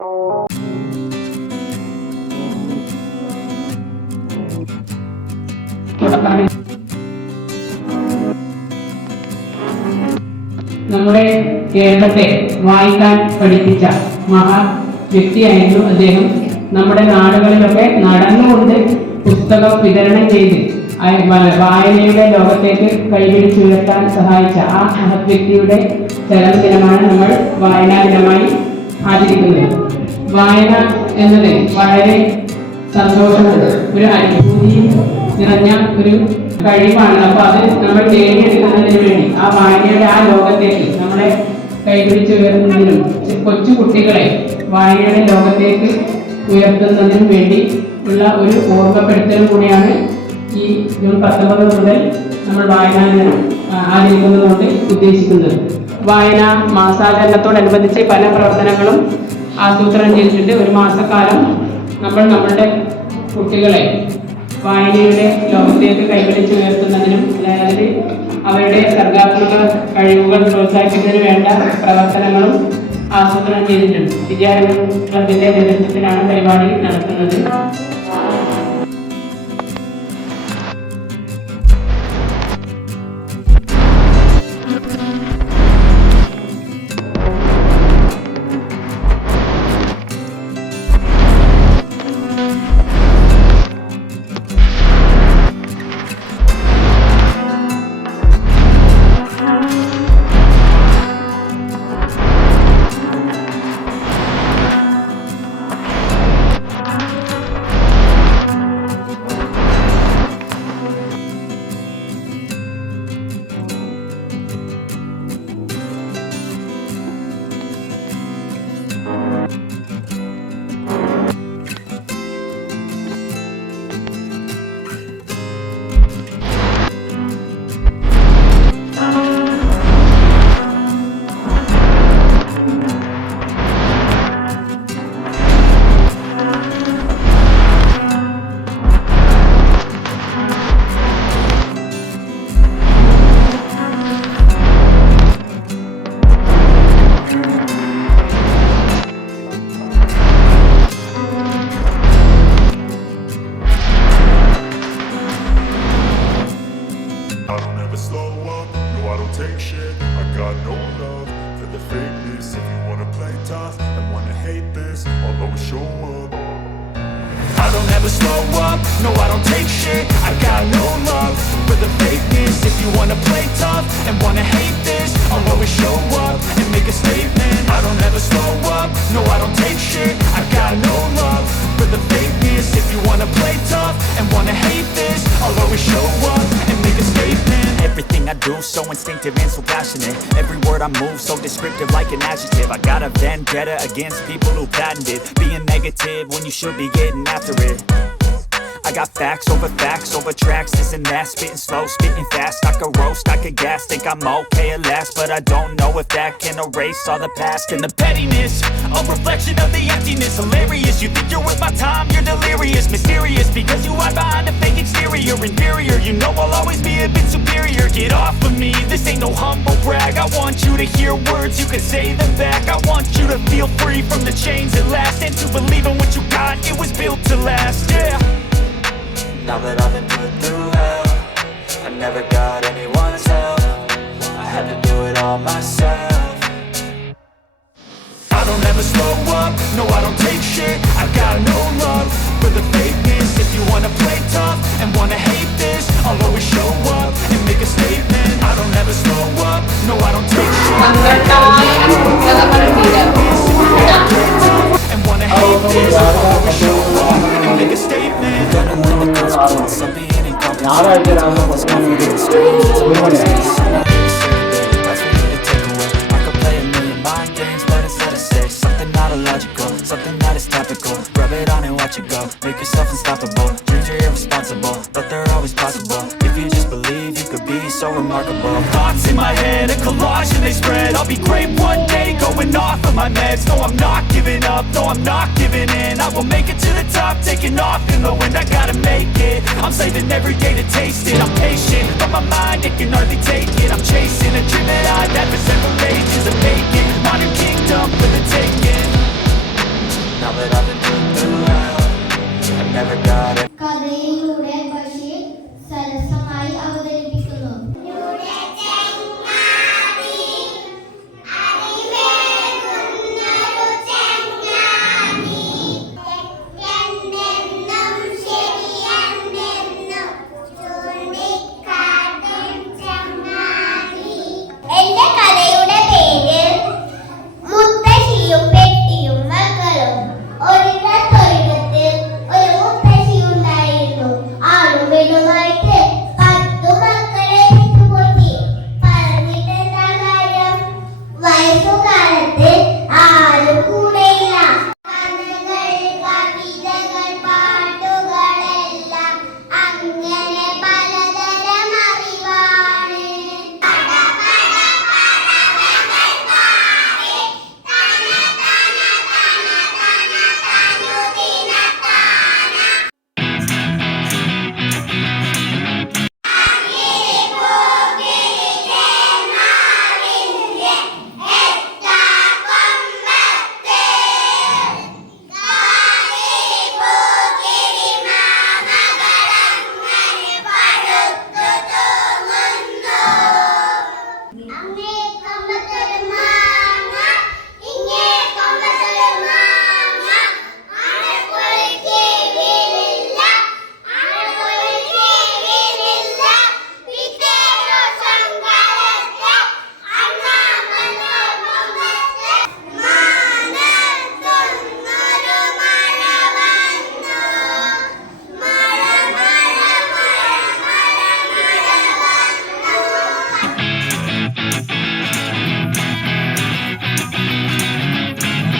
നമ്മുടെ കേരളത്തെ വായിക്കാൻ പഠിപ്പിച്ച മഹാ വ്യക്തിയായിരുന്നു അദ്ദേഹം. നമ്മുടെ നാടുകളിലൊക്കെ നടന്നുകൊണ്ട് പുസ്തകം വിതരണം ചെയ്ത് വായനയുടെ ലോകത്തേക്ക് കൈപിടിച്ചുയർത്താൻ സഹായിച്ച ആ മഹത് വ്യക്തിയുടെ ചരമദിനമാണ് നമ്മൾ വായനാ ദിനമായി ആചരിക്കുന്നത്. വായന എന്നത് വളരെ സന്തോഷമുണ്ട്, ഒരു അനുഭൂതിയും നിറഞ്ഞ ഒരു കഴിവാണ്. അപ്പൊ അത് നമ്മൾ നേടിയെടുക്കുന്നതിന് വേണ്ടി ആ വായനയുടെ ആ ലോകത്തേക്ക് നമ്മളെ കൈപിടിച്ചുയർത്തുന്നതിനും കൊച്ചു കുട്ടികളെ വായനയുടെ ലോകത്തേക്ക് ഉയർത്തുന്നതിനും വേണ്ടി ഉള്ള ഒരു ഓർമ്മപ്പെടുത്തലും കൂടിയാണ് ഈ ജൂൺ 19 മുതൽ നമ്മൾ വായനാ ദിനം ആചരിക്കുന്നതുകൊണ്ട് ഉദ്ദേശിക്കുന്നത്. വായനാ മാസാചരണത്തോടനുബന്ധിച്ച് പല പ്രവർത്തനങ്ങളും ആസൂത്രണം ചെയ്തിട്ടുണ്ട്. ഒരു മാസക്കാലം നമ്മൾ നമ്മളുടെ കുട്ടികളെ വായനയുടെ ലോകത്തേക്ക് കൈപിടിച്ചുയർത്തുന്നതിനും അതായത് അവരുടെ സർഗാത്മക കഴിവുകൾ പ്രോത്സാഹിപ്പിക്കുന്നതിന് വേണ്ട പ്രവർത്തനങ്ങളും ആസൂത്രണം ചെയ്തിട്ടുണ്ട്. വിദ്യാരംഗ ക്ലബിന്റെ നേതൃത്വത്തിലാണ് പരിപാടി നടത്തുന്നത്. Take shit, I got no love for the fakeness. If you wanna play tough and wanna hate this, I'll always show up. I don't ever slow up, no I don't take shit. I got no love for the fakeness. If you wanna play tough and wanna hate this, I'll always show up and make a statement. I don't ever slow up, no I don't take shit. I got no love for the fakeness. If you wanna play tough and wanna hate this, I'll always show up and make a statement. Everything I do so instinctive and so passionate. Every word I move so descriptive like an adjective. I got a vendetta against people who patented being negative when you should be getting after it. I got facts over tracks, this and that. Spitting slow, spitting fast. I could roast, I could gas. Think I'm okay at last, but I don't know if that can erase all the past. And the pettiness, a reflection of the emptiness. Hilarious, you think you're worth my time, you're delirious. Mysterious, because you hide behind a fake exterior. Inferior, you know I'll always be a bit superior. Get off of me, this ain't no humble brag. I want you to hear words, you can say them back. I want you to feel free from the chains at last, and to believe in what you got, it was built to last, yeah. Now that I've been put through hell, I never got anyone's help. I had to do it all myself. I don't ever slow up, no I don't take shit. I got no love for the fakeness. If you wanna play tough and wanna hate this, I'll always show up and make a statement. I don't ever slow up, no I don't take shit. I got no love for the fakeness. If you wanna play tough and wanna hate this, I'll always show up and make a statement. Gonna win the consequence of being incompetent. Let's go for the strange. That's for you to take away. I could play a million mind games, but instead I say something not illogical, something that is topical. Rub it on and watch it go. Make yourself unstoppable. Dreams are irresponsible, but they're always possible. If you just believe, you could be so remarkable. Thoughts in my head, a collage and they spread. I'll be great one day, going off of my meds. No, I'm not giving up, no, I'm not giving in. I will make it to the top, taking off in the wind. I gotta make it, I'm saving every day to taste it. I'm patient, but my mind, it can hardly take it. I'm chasing a dream that I've had for several ages of making modern kingdom for the taking.